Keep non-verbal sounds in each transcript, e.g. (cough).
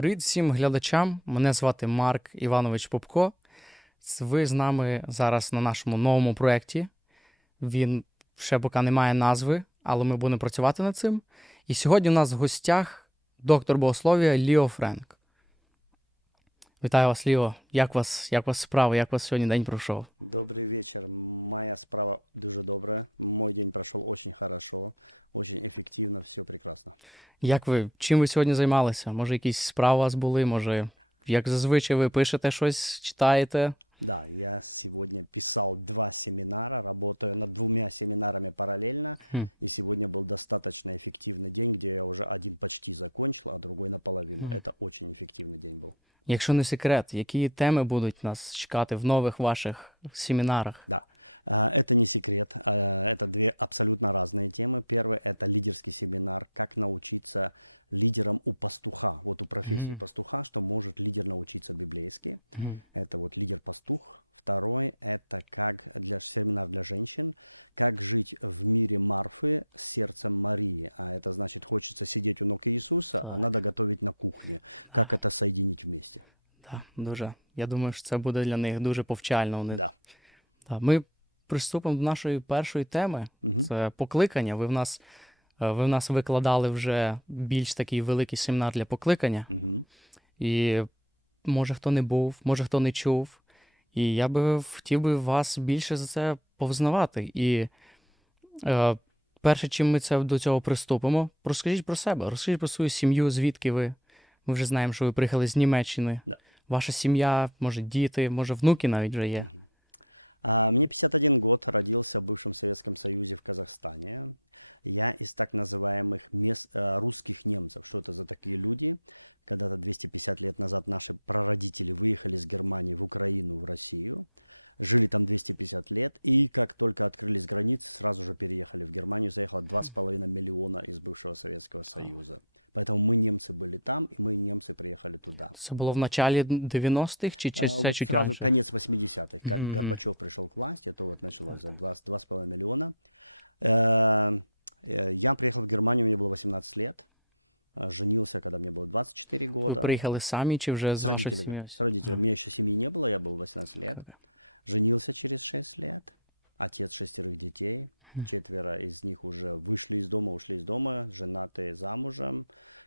Привіт всім глядачам. Мене звати Марк Іванович Попко. Ви з нами зараз на нашому новому проєкті. Він ще поки не має назви, але ми будемо працювати над цим. І сьогодні у нас в гостях доктор богослов'я Ліо Френк. Вітаю вас, Ліо. Як вас, як вас справи? Як вас сьогодні день пройшов? Добрый вечер. Моя справа дуже добрая. Мой день прошел очень хорошо, очень эффективно, все прекрасно. Як ви? Чим ви сьогодні займалися? Може, якісь справи у вас були? Може, як зазвичай ви пишете щось, читаєте? Да, я сегодня писал два семинара, работаю над двумя семинарами параллельно. Хм. И сегодня был достаточно эффективный день, где я уже один почти закончил, а другой наполовину. Мгм. Это очень эффективный день был. Якщо не секрет, які теми будуть нас чекати в нових ваших семінарах? А, Это не секрет, а, это две абсолютно разные темы. Первый – это лидерский семинар, как научиться лидерам у пастуха, вот у профессии Мгм. пастуха, что может лидер научиться библейски. Это вот лидер-пастух. Второй – это как для, семинар для женщин, как жить в мире Марфы с сердцем Марии. А это значит, хочется сидеть у ног Иисуса, а надо готовить на кухне. Как это соединить вместе? Так, дуже. Я думаю, що це буде для них дуже повчально. Вони... Да. Так, ми приступимо до нашої першої теми. Мгм. Це покликання. Ви в нас, е, ви в нас викладали вже більш такий великий семінар для покликання. Мгм. І може хто не був, може хто не чув. І я би хотів би вас більше за це повзнавати. І е, перше, чим ми це до цього приступимо, розкажіть про себе, розкажіть про свою сім'ю, звідки ви. Ми вже знаємо, що ви приїхали з Німеччини. Да. Ваша сім'я, може, діти, може, внуки навіть вже є. Мгм. А, Мне 51 год, родился в бывшем Советском Союзе в Казахстане. Я из так называемых мес- э, русских немцев. Что это за такие люди? Когда-то 250 лет назад наши прародители выехали с Германии в Украину, в Россию, жили там 250 лет, и как только открылись границы, сразу же переехали в Германию, заехало 2,5 миллиона из бывшего Советского Союза. Поэтому мы немцы были там, и мы немцы приехали туда. Це було в началі 90-х чи, чи А, це вот чуть сразу раніше? конец 80-х, как Мгм. Горбачев пришел к власти, то вот началось за 2, 2,5 миллиона. Э, э, Я приехал в Германию, мне было 18 лет. э, Женился, когда мне было 24 Ви года. приїхали самі чи вже з С вашою родителями. сім'єю? С родителями. У меня еще семьи не было, я был 18 лет. Женился через 6 лет. Отец шестерых детей. Мгм. Четверо из них уже вышли из дома, ушли из дома, женатые замужем,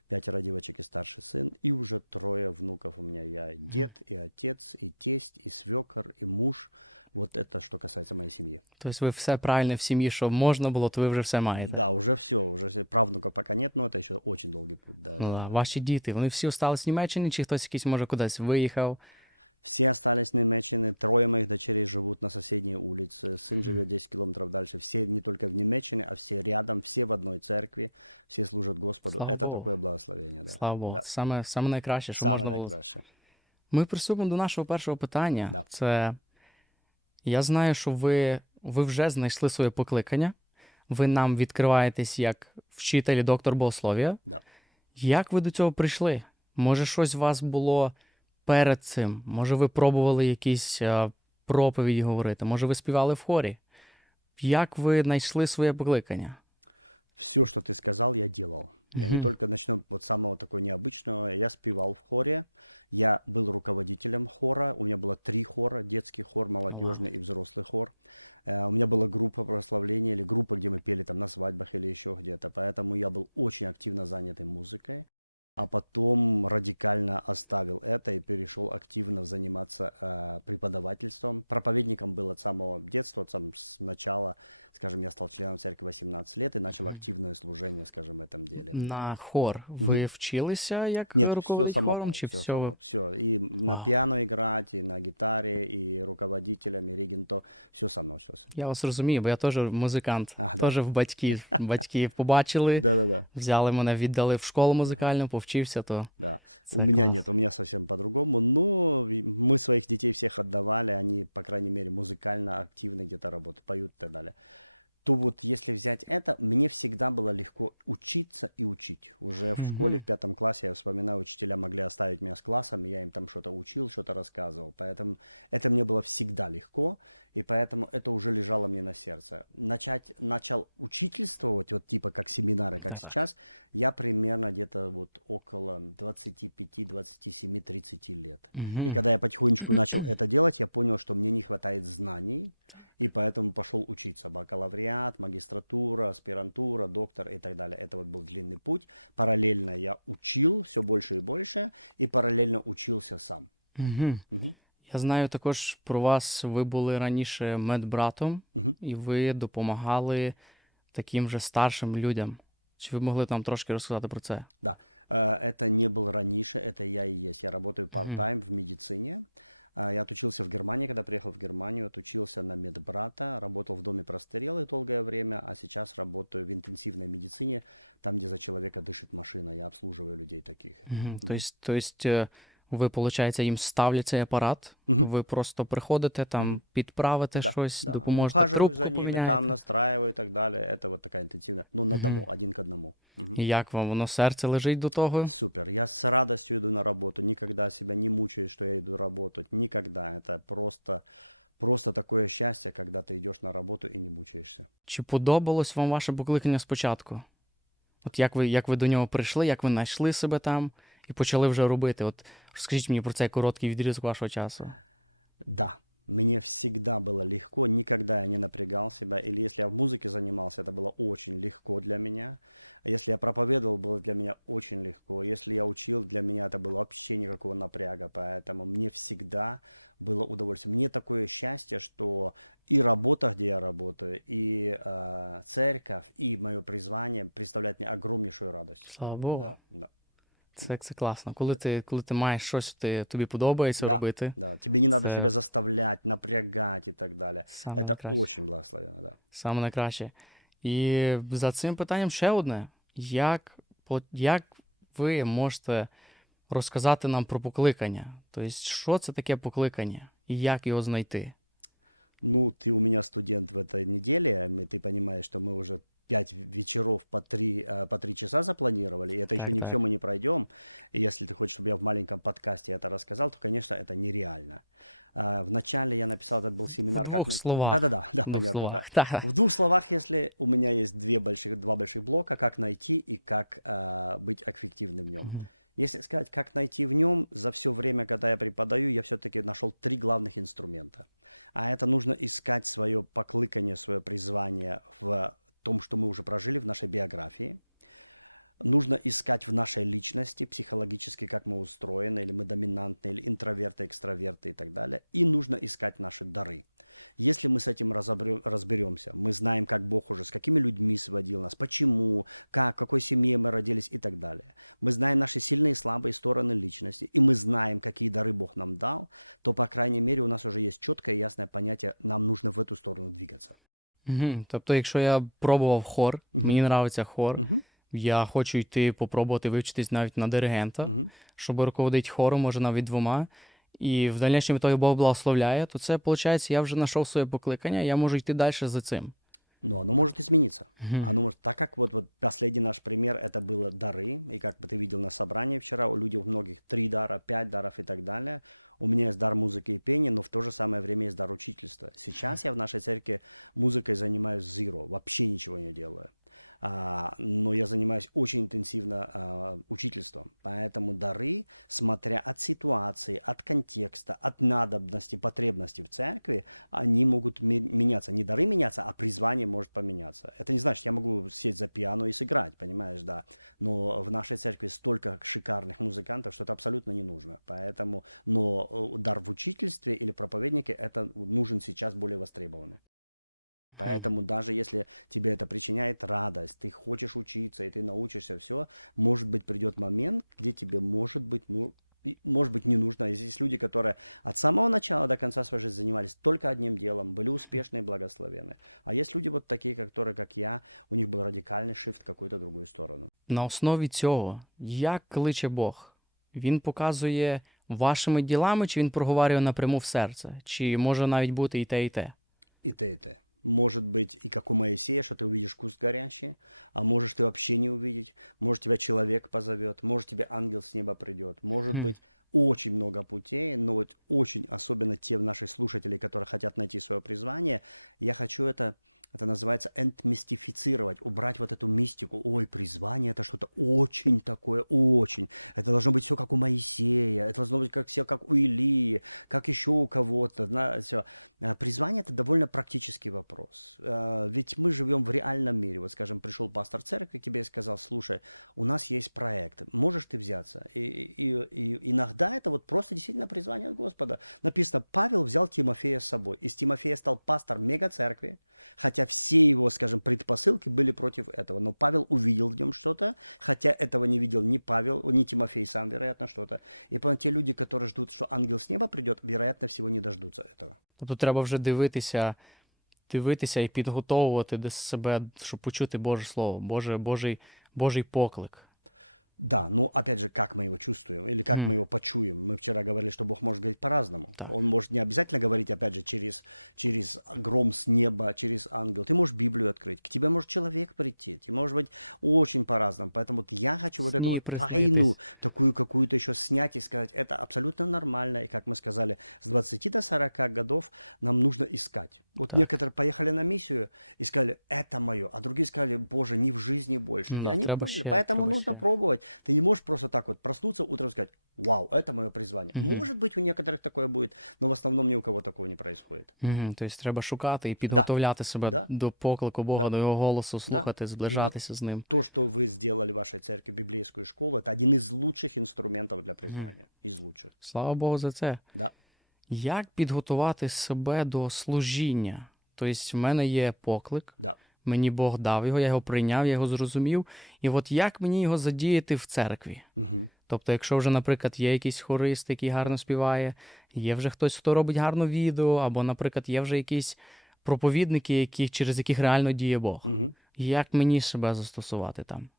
пятеро девочек и старший сын, и уже трое внуков у меня. Я и дед, и отец, и тесть, и свекор, и муж. Вот это что касается моей семьи. Тобто ви все правильно в сім'ї, що можна було, то ви вже все маєте. Да, уже все, уже все. правнуков пока нет, но это еще очень долгий путь. Да, Ну, да, да. да, Ваші діти, вони всі остались в Німеччині, чи хтось якийсь може кудись виїхав? Все остались в Немеччине, трое моих дочерей живут на соседней улице, сын живет 10 километров дальше, все не только в Немеччине, а все рядом, все в одной церкви, все служат Господу. Слава Это Богу. такое благословение, да. Слава Богу. Да. Це саме, саме найкраще, що Самое можна було. Ми приступимо до нашого першого питання. Да. Це я знаю, що ви, ви вже знайшли своє покликання. Ви нам відкриваєтесь як вчитель і доктор богослов'я. Да. Як ви до цього прийшли? Може, щось у вас було перед цим? Може, ви пробували якісь е, проповіді говорити? Може, ви співали в хорі? Як ви знайшли своє покликання? Все, что ты сказал, я делал. Я не Мгм. только начну вот самого такого необычного. Я спевал в хоре. Я был руководителем хора. У меня было три хора. Детский хор, молодежный и взрослый хор. Э, У меня была группа прославления или группа, где мы пели там на свадьбах или еще где-то. Поэтому я был очень активно занятый музыкой. А потом радикально оставил это и перешел активно заниматься э, преподавательством. Проповедником был от самого детства, там, с начала, скажем, я стал членом церкви 18 лет и начал активное служение, скажем, в этом деле. На хор ви вчилися як Нет, все руководить само, хором? Чи все, все... само, все. И на Вау. пиано играть, и на гитаре, и руководителем, и регенто, все сам научился. Я вас розумію, бо я теж музикант. А, да. теж в батьків. Батьки побачили, Да-да-да. (laughs) взяли мене, віддали в школу музикальну, повчився, то Да. це у меня нет, у меня совсем по-другому. Но мы своих детей всех отдавали, они, по крайней мере, музыкально активны где-то работают, поют и так далее. То вот если взять это, мне всегда было легко учиться и учить. Уже в Мгм. школе в пятом классе, я вспоминаю, учителя могли оставить меня с классом, и я им там что-то учил, что-то рассказывал. Поэтому это мне было всегда легко, и поэтому это уже лежало мне на сердце. Начать, начал учительствовать, вот типа как семинары, как Да-да. сейчас, я примерно где-то вот около 25, 27, 30 лет. И Мгм. когда я потихонечку начал (clears throat) это делать, я понял, что мне не хватает знаний, и поэтому пошел учиться. Бакалавриат, магистратура, аспирантура, доктор и так далее. Это вот был длинный путь. Параллельно я учил все больше и больше, и параллельно учился сам. Мгм. Мгм. Я знаю також про вас, ви були раніше медбратом, Мгм. і ви допомагали таким же старшим людям. Чи ви могли там трошки розказати про це? Э, Это не был раньше, это я и есть. Я работаю part-time в медицине. А, Я отучился в Германии, когда приехал в Германию, отучился на медбрата, работал в доме престарелых долгое время, а сейчас работаю в интенсивной медицине, там, где за человека дышит машина. Я обслуживаю людей таких. Мгм. Тобто, тобто, е, ви, виходить, їм ставлять цей апарат, Мгм. ви просто приходите там, Мгм. підправите Да, щось, Да, допоможете ухаживаю трубку за ними, поміняєте. там настраиваю и так далее. Это вот такая интенсивная, ну, на Мгм. дому, один к одному. Мгм. І як вам воно серце лежить до того? Супер. Я с радостью иду на работу, никогда себя не мучаю, что я иду работать. Никогда. Это просто, просто такое счастье, когда ты идешь на работу и не мучаешься. Чи подобалось вам ваше покликання спочатку? От як ви, як ви до нього прийшли, як ви знайшли себе там і почали вже робити? От розкажіть мені про цей короткий відрізок вашого часу. Да, мне всегда было легко, никогда я не напрягал себя. Или если я в музыке занимался, это было очень легко для меня. Если я проповедовал, было для меня очень легко. Если я учил, для меня это было вообще никакого напряга. Поэтому мне всегда было удовольствие. Мне такое счастье, что и работа, где я работаю, и э, церковь, и мое призвание представляет мне огромнейшую радость. Слава Богу. Да, да, Це, це класно. Коли ти, коли ти маєш щось, ти, тобі подобається Да. робити. да. Тебе не надо Це- себя заставлять, напрягать и так далее. Саме это найкраще. очень благословенно, да. Саме найкраще. І за цим питанням ще одне. Як, по- як ви можете розказати нам про покликання? Тобто, що це таке покликання і як його знайти? Ну, ты у меня студент в этой неделе, мы- ты понимаешь, что мы уже пять вечеров по три, э, по три часа запланировали, и это еще Так, не так. все мы не пройдем. И если ты хочешь, чтобы я в маленьком подкасте это рассказал, то, конечно, это нереально. А, Вначале я написал, этот был семинар. В как двух найти- словах. Да-да-да, да, В понятно, да. словах. Так. В двух словах, если у меня есть две больших, два больших блока, как найти и как а, быть эффективным в нем. Мгм. Если сказать, как найти в нем, за все время, когда я преподаю, я все-таки нашел три главных инструмента. А это нужно искать свое поклыкание, свое призвание в том, что мы уже прожили в нашей биографии. Нужно искать в нашей личности, психологически, как мы устроены, или мы доминантны, или интроверты, экстраверты и так далее. И нужно искать наши дары. Если мы с этим разобрё- разберемся, мы знаем, как Бог уже, с какими людьми сводил нас, почему, как, в какой семье мы родились и так далее. Мы знаем наши сильные и слабые стороны личности, и мы знаем, какие дары Бог нам дал, то, по крайней мере, у нас уже есть четкое и ясное понятие, нам нужно в эту сторону двигаться. Мгм. Тобто, якщо я пробував хор, угу. мені подобається хор, угу. я хочу йти попробувати вивчитись навіть на диригента, угу. щоб руководити хором, може навіть двома. І в дальнішому ітогі Бог благословляє, то це, виходить, я вже знайшов своє покликання, я можу йти далі за цим. Но оно может измениться. Мгм. Оно может, так как вот, вот последний наш пример, это было дары, и как бы ты видел на собрании вчера, у людей у многих три дара, пять даров и так далее. У меня есть дар музыки и пения, но в то же самое время есть дар учительства. Сейчас я в нашей церкви музыкой занимаюсь zero, вообще ничего не делаю. А, но я занимаюсь очень интенсивно а, учительством. Поэтому дары, смотря от ситуации, от контекста, от надобности, потребности в церкви, они могут ме- меняться. Не дары меняться, а призвание может поменяться. Это не значит, я могу сесть за пиано и сыграть, понимаешь, да. Но в нашей церкви столько шикарных музыкантов, что это абсолютно не нужно. Поэтому, но э, дар в учительстве или проповеднике, это нужен сейчас более востребованный. Поэтому даже если тебе это причиняет радость, ты хочешь учиться, и ты научишься все, может быть, придет момент, где тебе, может быть, ну, и, может быть, не нужно. И Здесь люди, которые от самого начала до конца своей жизни занимались только одним делом, были успешны и благословенны. А есть люди вот такие, которые, как я, у них был радикальный шифт в какую-то другую сторону. На основі цього, як кличе Бог? Він показує вашими ділами, чи він проговорює напряму в серце? Чи може навіть бути і те, і те? И те, и те. Может быть, и как у Моисея, что ты увидишь куст горящий, а можешь ты вообще не увидеть. Может, тебя человек позовет, может, тебе ангел с неба придет. Может Мгм. быть, очень много путей, но вот очень, особенно те наши слушатели, которые хотят найти свое призвание, я хочу это, это называется энтмистифицировать, убрать вот эту мистику. Ой, призвание это что-то очень такое, очень. Это должно быть все как у Моисея, это должно быть как все как у Илии, как еще у кого-то. Всё. А, Призвание это довольно практический вопрос. А, Ведь мы живем в реальном мире. Вот, скажем, пришел пастор церкви тебе и сказал, слушай, у нас есть проект, можешь ты взяться? И, и- и иногда это вот просто действительно призвание от Господа. Написано, Павел взял Тимофея с собой. Из Тимофея стал пастор мега-церкви, хотя все его, скажем, предпосылки были против этого. Но Павел увидел в нем что-то, хотя этого не видел ни Павел, ни Тимофей сам, вероятно, что-то. И поэтому те люди, которые ждут, что ангел с неба придет, вероятно всего не дождутся этого. Тобто треба вже дивитися, дивитися і підготовувати до себе, щоб почути Боже Слово, Боже, Божий, Божий поклик. Да, но опять же, как мы его чувствуем или как М. мы его почуем. Мы вчера говорили, что Бог может говорить по-разному. Так. Он может не обязательно говорить, опять же, через, через гром с неба, через ангел. Ты можешь Библию открыть, к тебе может человек прийти, ты может быть очень по-разному. Поэтому вот я хочу вот эту вот тайну такую какую-то еще снять и сказать, это абсолютно нормально. И как мы сказали, с 20 до 40 годов нам нужно искать. Вот Так. некоторые поехали на миссию и сказали, это мое, а другие сказали, боже, не в жизни больше. Ну и да, они треба поняли, поэтому треба нужно ще. пробовать. Ты не можешь просто так вот проснуться утром и сказать, вау, это мое призвание. Мгм. Может быть, у некоторых такое будет, но в основном ни у кого такого не происходит. Угу. Тобто треба шукати і підготовляти себе Да. до поклику Бога, Да. до його голосу, слухати, зближатися з ним. То, что вы сделали в вашей церкви, библейскую школу, это один из лучших инструментов для призвания. Из лучших. Слава Богу за це. Да. Як підготувати себе до служіння? Тобто, в мене є поклик, Да. мені Бог дав його, я його прийняв, я його зрозумів. І от як мені його задіяти в церкві? Угу. Тобто, якщо вже, наприклад, є якийсь хорист, який гарно співає, є вже хтось, хто робить гарно відео, або, наприклад, є вже якісь проповідники, які, через яких реально діє Бог. Угу. Як мені себе застосувати там?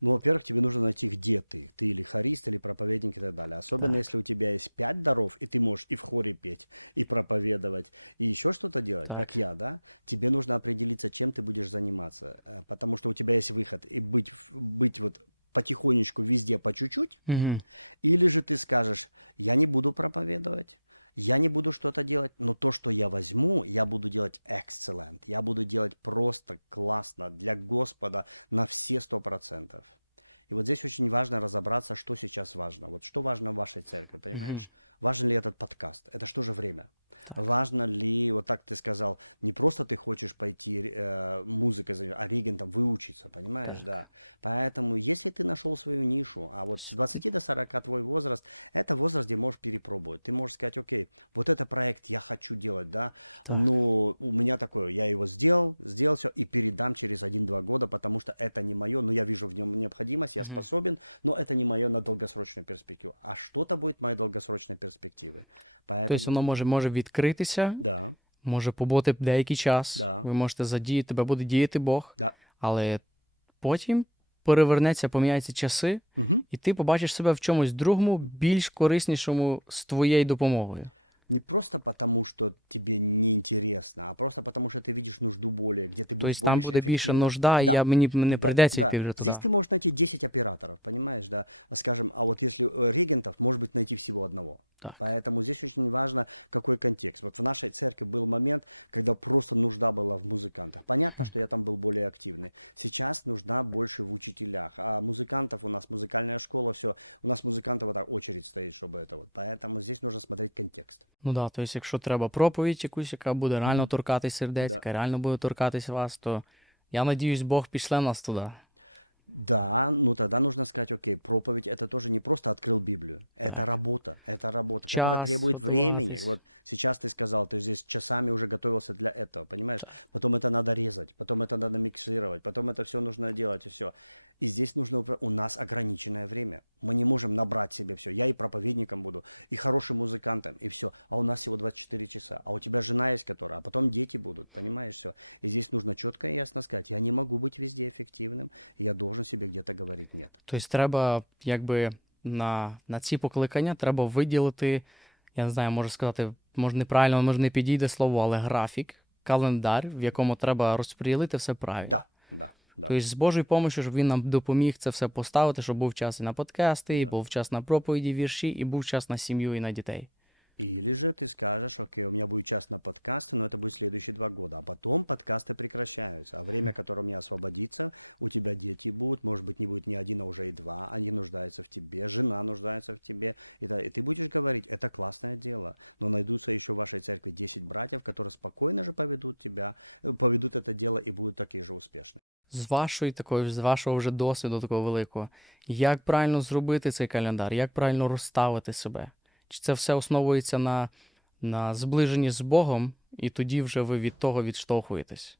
Ну, во-первых, тебе нужно найти, где ты. Ты или хорист, или проповедник и так далее. Особенно, если у тебя есть пять даров, и ты можешь и в хоре петь, и проповедовать, и еще что-то делать, Так. как я, да? Тебе нужно определиться, чем ты будешь заниматься. э, Потому что у тебя есть выход. И быть, быть вот потихонечку везде по чуть-чуть, Угу. или же ты скажешь, я не буду проповедовать, я не буду что-то делать, но то, что я возьму, я буду делать excellent, я буду делать просто классно для Господа на все сто процентов. И вот здесь очень важно разобраться, что сейчас важно. Вот что важно в вашей церкви, понимаешь? Важен ли этот подкаст? Это что же время? Важно ли, вот так ты сказал, не просто ты хочешь пойти э, музыкой заниматься, а регентом выучиться, понимаешь, да. Поэтому, если ты нашел свою нишу, а вот с 20 до 40 твой возраст, это возраст, где можешь перепробовать. Ты можешь сказать, окей, вот это проект я хочу делать, да, Так. но у меня такое, я его сделал, сделал все и передам через 1-2 года, потому что это не мое, но я вижу в нем необходимость, я Мгм. способен, но это не мое на долгосрочную перспективу. А что-то будет моей долгосрочной перспективы. Поэтому, Тобто воно може, може відкритися, да, може побути деякий час. Да. Ви можете задіяти, тебе буде діяти Бог, Да. але потім перевернеться, поміняються часи, Мгм. і ти побачиш себе в чомусь другому, більш кориснішому з твоєю допомогою. Не просто потому, что тебе неинтересно, а просто потому, что ты видишь нужду более, где ты будешь Тобто там больше буде більше эффективно. нужда, і Да. я, мені не Да, прийдеться да. йти вже туди. Здесь ты можешь найти 10 операторов, понимаешь, да? Скажем, а вот если э, регентов, может быть, найти всего одного. Так. Поэтому здесь очень важно, какой контекст. Вот в нашей церкви был момент, когда просто нужда была в музыкантах. Понятно, что я там был более активный. Сейчас нужда больше в учителях. А музыкантов у нас, музыкальная школа, все. У нас музыкантов вот так очередь стоит, чтобы это вот. Поэтому здесь нужно смотреть контекст. Ну да, тобто, якщо треба проповідь якусь, яка буде реально Мгм. торкатись сердець, Да. яка реально буде торкатись вас, то я надіюсь, Бог пішле нас туди. Да, ну тогда нужно сказать, окей, проповедь это тоже не просто открыл Библию, это Да. работа, это работа, Час которая требует времени. готовитесь. Вот сейчас ты сказал, ты здесь часами уже готовился для этого, понимаешь? Потом это надо резать, потом это надо миксировать, потом это все нужно делать и все. И здесь нужно, у нас ограниченное время. Мы не можем набрать себе все. Я и проповедником буду, и хорошим музыкантом, и все. А у нас всего 24 часа. А у тебя жена есть, которая, а потом дети будут, понимаешь все. И здесь нужно четко и ясно сказать, я не могу быть везде эффективным, я должен себе где-то говорить нет. Тобто треба, якби на, на ці покликання треба виділити, я не знаю, можу сказати, може неправильно, може не підійде слово, але графік. календар, в якому треба розподілити все правильно. Да, да, да. Тобто з Божою допомогою, щоб він нам допоміг це все поставити, щоб був час і на подкасти, і був час на проповіді, вірші, і був час на сім'ю і на дітей. Или же ты скажешь, окей, у меня будет час на подкасты, но это будет следующие два года. А потом подкасты прекращаются. А время, которое у меня освободится, у тебя дети будут, может быть, не будет не один, а уже и два. Они нуждаются в тебе, жена нуждается в тебе. И, та- и ты будешь говорить, это классное дело. Но найдутся еще в вашей церкви 10 братьев, которые спокойно же поведут тебя, э, поведут это дело и будут такие же успешны. З вашої такої, з вашого вже досвіду такого великого, як правильно зробити цей календар, як правильно розставити себе? Чи це все основується на, на зближенні з Богом, і тоді вже ви від того відштовхуєтесь?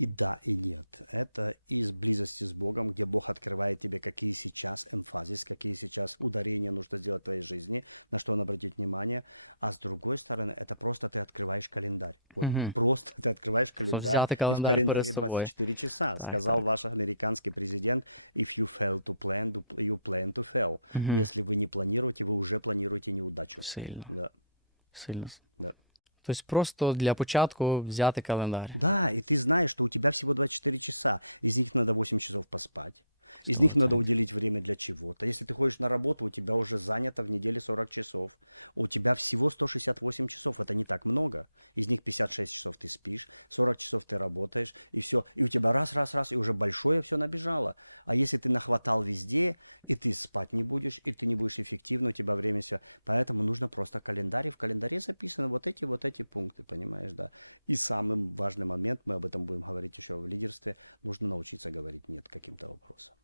И да, и нет. Это из близости с Богом, где Бог открывает тебе, какие сейчас эмфазис, какие сейчас ударения нужно сделать в твоей жизни, на что он обратить внимание. А с другой стороны, это просто ты открываешь календарь. Вот Мгм. просто ты открываешь календарь. взяти и в календарь календаре перед собой. 24 часа. Так, Сказал так. ваш американский президент, if you fail to plan, you plan to fail. Мгм. Если вы не планируете, вы уже планируете неудачу. Сильно. Да. Сильно. Да. Тобто просто для початку взяти календар. Да, и ты знаешь, что у тебя всего 24 часа. Из них надо 8 часов поспать. Из них надо уделить время для чего-то. Если ты ходишь на работу, у тебя уже занято в неделе 40 часов. У тебя всего 168 часов. Это не так много. Из них 56 часов ты спишь, 40 часов ты работаешь, и все. И у тебя раз, раз, раз, и уже большое все набежало. А если ты нахватал везде, и ты спать не будешь, и ты не будешь эффективно, у тебя время все. Поэтому нужно просто календарь. В календаре записаны вот эти, вот эти пункты, понимаешь, да. И самый важный момент, мы об этом будем говорить еще в лидерстве, нужно научиться говорить «нет» каким-то вопросам.